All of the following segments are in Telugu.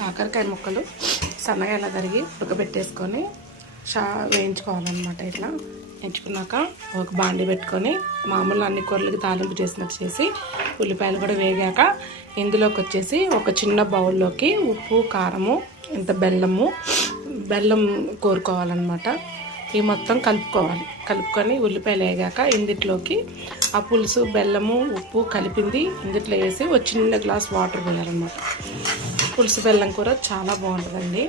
కాకరకాయ ముక్కలు సన్నగా ఇలా తరిగి ఉడకబెట్టేసుకొని షా వేయించుకోవాలన్నమాట ఇట్లా. వేయించుకున్నాక ఒక బాండి పెట్టుకొని మామూలు అన్ని కూరలకి తాలింపు చేసినట్టు చేసి ఉల్లిపాయలు కూడా వేగాక ఇందులోకి వచ్చేసి ఒక చిన్న బౌల్లోకి ఉప్పు కారము ఇంత బెల్లము బెల్లం కోరుకోవాలన్నమాట. ఇవి మొత్తం కలుపుకోవాలి. కలుపుకొని ఉల్లిపాయలు వేగాక ఇందిట్లోకి ఆ పులుసు బెల్లము ఉప్పు కలిపింది ఇందిట్లో వేసి ఒక చిన్న గ్లాస్ వాటర్ పోయాలన్నమాట. పులుసు బెల్లం కూర చాలా బాగుంటుందండి.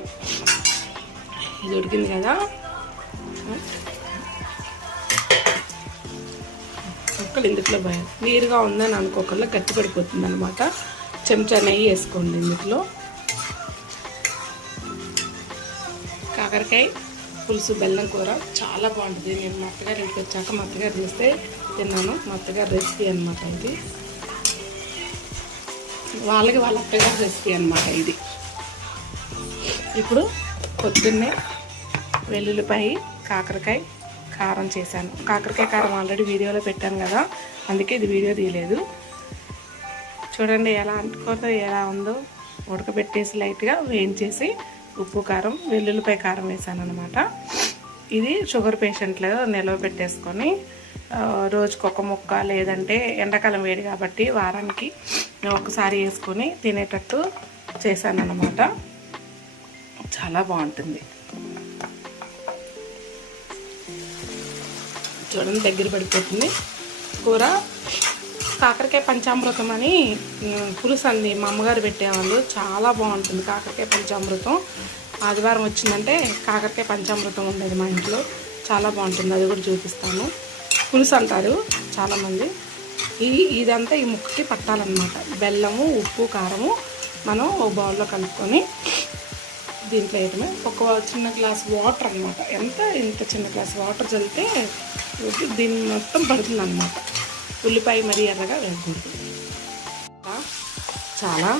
ఇది ఉడికింది కదా. ఒక్కరు ఇందుట్లో భయం. నీరుగా ఉందని అనుకోకుండా గట్టి పడిపోతుంది అనమాట చెంచా నెయ్యి వేసుకోండి ఇందులో. కాకరకాయ పులుసు బెల్లం కూర చాలా బాగుంటుంది. నేను మా అత్తగారు ఇంటికి వచ్చాక మా అత్తగారు చేస్తే తిన్నాను. మా అత్తగారు రెసిపీ అనమాట ఇది. వాళ్ళకి వాళ్ళ అత్తగారు రెసిపీ అనమాట ఇది. ఇప్పుడు పొద్దున్నే వెల్లుల్లిపాయ కాకరకాయ కారం చేశాను. కాకరకాయ కారం ఆల్రెడీ వీడియోలో పెట్టాను కదా అందుకే ఇది వీడియో తీయలేదు. చూడండి ఎలా అంటుకోతో ఎలా ఉందో. ఉడకబెట్టేసి లైట్గా వేయించేసి ఉప్పు కారం వెల్లుల్లిపాయ కారం వేసాను అనమాట ఇది షుగర్ పేషెంట్లు నిల్వ పెట్టేసుకొని రోజుకి ఒక ముక్క లేదంటే ఎండాకాలం వేడి కాబట్టి వారానికి ఒకసారి వేసుకొని తినేటట్టు చేశాను అన్నమాట చాలా బాగుంటుంది. చూడండి దగ్గర పడిపోతుంది. కూర కాకరకాయ పంచామృతం అని పులుసు అండి మా అమ్మగారు పెట్టేవాళ్ళు. చాలా బాగుంటుంది కాకరకాయ పంచామృతం. ఆదివారం వచ్చిందంటే కాకరకాయ పంచామృతం ఉండేది మా ఇంట్లో. చాలా బాగుంటుంది అది కూడా చూపిస్తాను. పులుసు అంటారు చాలామంది. ఈ ఇదంతా ఈ ముక్కకి పట్టాలన్నమాట. బెల్లము ఉప్పు కారము మనం ఓ బౌల్లో కలుపుకొని దీంట్లో వేయటమే. ఒక చిన్న గ్లాస్ వాటర్ అనమాట ఎంత ఇంత చిన్న గ్లాస్ వాటర్ చల్లితే దీన్ని మొత్తం పడుతుంది అనమాట ఉల్లిపాయ మరీ ఎర్రగా వేసుకుంటుంది చాలా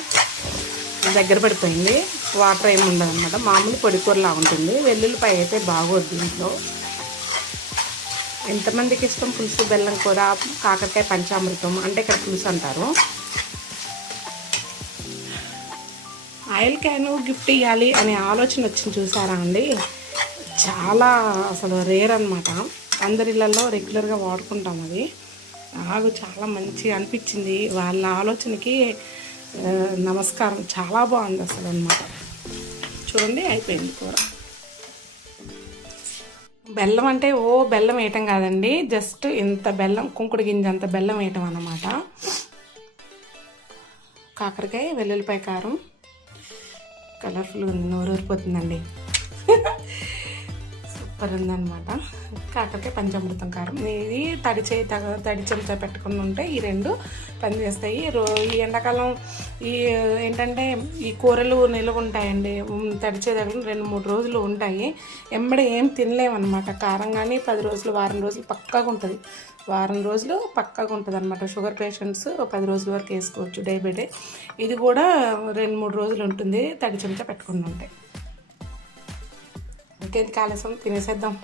దగ్గర పడిపోయింది. వాటర్ ఏమి ఉండదు అనమాట మామూలు పొడి కూరలా ఉంటుంది. వెల్లుల్లిపాయ అయితే బాగోదు దీంట్లో. ఎంతమందికి ఇష్టం? పులుసు బెల్లం కూర కాకరకాయ పంచామృతం అంటే ఇక్కడ పులుసు అంటారు. ఆయిల్ క్యాన్ గిఫ్ట్ ఇవ్వాలి అనే ఆలోచన వచ్చింది చూసారా అండి? చాలా అసలు రేర్ అనమాట అందరిళ్ళల్లో రెగ్యులర్గా వాడుకుంటాం అది. నాకు చాలా మంచిగా అనిపించింది. వాళ్ళ ఆలోచనకి నమస్కారం. చాలా బాగుంది అసలు అనమాట చూడండి అయిపోయింది కూర. బెల్లం అంటే ఓ బెల్లం వేయటం కాదండి. జస్ట్ ఇంత బెల్లం కుంకుడు గింజ అంత బెల్లం వేయటం అన్నమాట. కాకరకాయ వెల్లుల్లిపాయ కారం. కలర్ఫుల్గా ఉంది. నోరు ఊరిపోతుందండి. సూపర్ ఉందన్నమాట కాకరకాయ పంచామృతం కారం. ఇది తడి చేయి తగ తడి చెంచా పెట్టుకుని ఉంటే ఈ రెండు పనిచేస్తాయి. రో ఈ ఎండాకాలం ఈ ఏంటంటే ఈ కూరలు నిల్వ ఉంటాయండి. తడిచే తడి రెండు మూడు రోజులు ఉంటాయి. ఎంబడి ఏం తినలేమన్నమాట. కారం కానీ పది రోజులు వారం రోజులు పక్కాగా ఉంటుంది. వారం రోజులు పక్కాగా ఉంటుంది అనమాట షుగర్ పేషెంట్స్ పది రోజుల వరకు వేసుకోవచ్చు డే బై డే. ఇది కూడా రెండు మూడు రోజులు ఉంటుంది తడి చెంచా పెట్టుకుని ఉంటాయి que el Carlson tiene ese don.